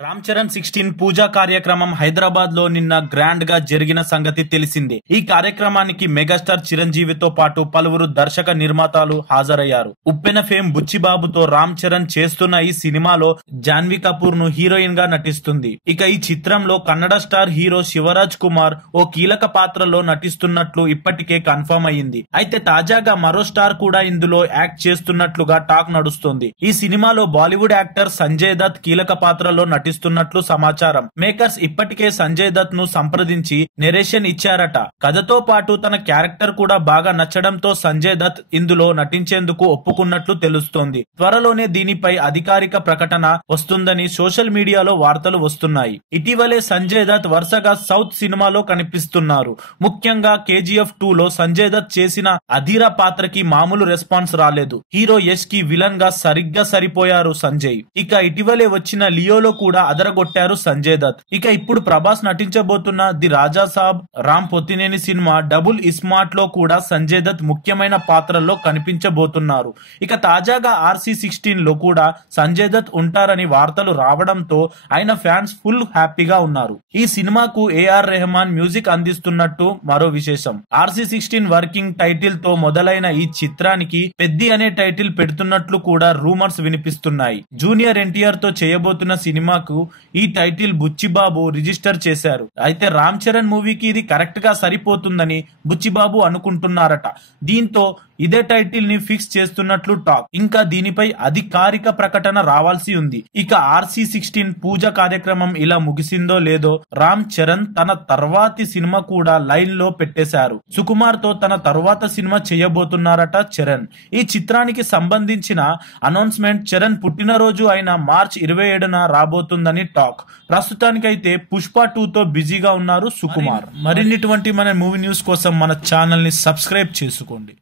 రామ్ చరణ్ 16 పూజా కార్యక్రమం హైదరాబాద్ లో నిన్న గ్రాండ్ గా జరిగిన సంగతి తెలిసిందే. ఈ కార్యక్రమానికి మెగాస్టార్ చిరంజీవితో పాటు పలువురు దర్శక నిర్మాతలు హాజరయ్యారు. ఉప్పెన ఫేమ్ బుచ్చిబాబుతో రామ్ చరణ్ చేస్తున్న ఈ సినిమాలో జాన్వీ కపూర్ ను హీరోయిన్ గా నటిస్తుంది. ఇక ఈ చిత్రంలో కన్నడ స్టార్ హీరో శివరాజ్ కుమార్ ఓ కీలక పాత్రలో నటిస్తున్నట్లు ఇప్పటికే కన్ఫర్మ్ అయింది. అయితే తాజాగా మరో స్టార్ కూడా ఇందులో యాక్ట్ చేస్తున్నట్లుగా టాక్ నడుస్తుంది. ఈ సినిమాలో బాలీవుడ్ యాక్టర్ సంజయ్ దత్ కీలక పాత్రలో నటిస్తున్నట్లు సమాచారం. మేకర్స్ ఇప్పటికే సంజయ్ దత్ ను సంప్రదించి నెరేషన్ ఇచ్చారట. కథతో పాటు తన క్యారెక్టర్ కూడా బాగా నచ్చడంతో సంజయ్ దత్ ఇందులో నటించేందుకు ఒప్పుకున్నట్లు తెలుస్తోంది. త్వరలోనే దీనిపై అధికారిక ప్రకటన వస్తుందని సోషల్ మీడియాలో వార్తలు వస్తున్నాయి. ఇటీవలే సంజయ్ దత్ వరుసగా సౌత్ సినిమాలో కనిపిస్తున్నారు. ముఖ్యంగా KGF 2 లో సంజయ్ దత్ చేసిన అధీరా పాత్రకి మామూలు రెస్పాన్స్ రాలేదు. హీరో యష్ కి విలన్ గా సరిగ్గా సరిపోయారు సంజయ్. ఇక ఇటీవలే వచ్చిన లియోలో కూడా అదరగొట్టారు సంజయ్ దత్. ఇక ఇప్పుడు ప్రభాస్ నటించబోతున్న ది రాజా సాబ్ రామ్ పొత్తినేని సినిమా డబుల్ ఇస్మార్ట్ లో కూడా సంజయ్ దత్ ముఖ్యమైన పాత్రల్లో కనిపించబోతున్నారు. ఇక తాజాగా RC16 లో కూడా సంజయ్ దత్ ఉంటారని వార్తలు రావడంతో ఆయన ఫ్యాన్స్ ఫుల్ హ్యాపీగా ఉన్నారు. ఈ సినిమాకు AR రెహమాన్ మ్యూజిక్ అందిస్తున్నట్టు మరో విశేషం. RC16 వర్కింగ్ టైటిల్ తో మొదలైన ఈ చిత్రానికి పెద్ది అనే టైటిల్ పెడుతున్నట్లు కూడా రూమర్స్ వినిపిస్తున్నాయి. జూనియర్ NTR తో చేయబోతున్న సినిమాకు ఈ టైటిల్ బుచ్చిబాబు రిజిస్టర్ చేశారు. అయితే రామ్ చరణ్ మూవీకి ఇది కరెక్ట్ గా సరిపోతుందని బుచ్చిబాబు అనుకుంటున్నారట. దీంతో ఇదే టైటిల్ ని ఫిక్స్ చేస్తున్నట్లు టాక్. ఇంకా దీనిపై అధికారిక ప్రకటన రావాల్సి ఉంది. ఇక RC16 పూజ కార్యక్రమం ఇలా ముగిసిందో లేదో రామ్ చరణ్ తన తర్వాతి సినిమా కూడా లైన్ లో పెట్టేశారు. సుకుమార్ తో తన తర్వాత సినిమా చేయబోతున్నారట చరణ్. ఈ చిత్రానికి సంబంధించిన అనౌన్స్మెంట్ చరణ్ పుట్టినరోజు అయిన మార్చ్ 27న రాబోతుందని టాక్. ప్రస్తుతానికైతే పుష్ప 2 తో బిజీగా ఉన్నారు సుకుమార్. మరిన్నిటువంటి మన మూవీ న్యూస్ కోసం మన ఛానల్ ని సబ్స్క్రైబ్ చేసుకోండి.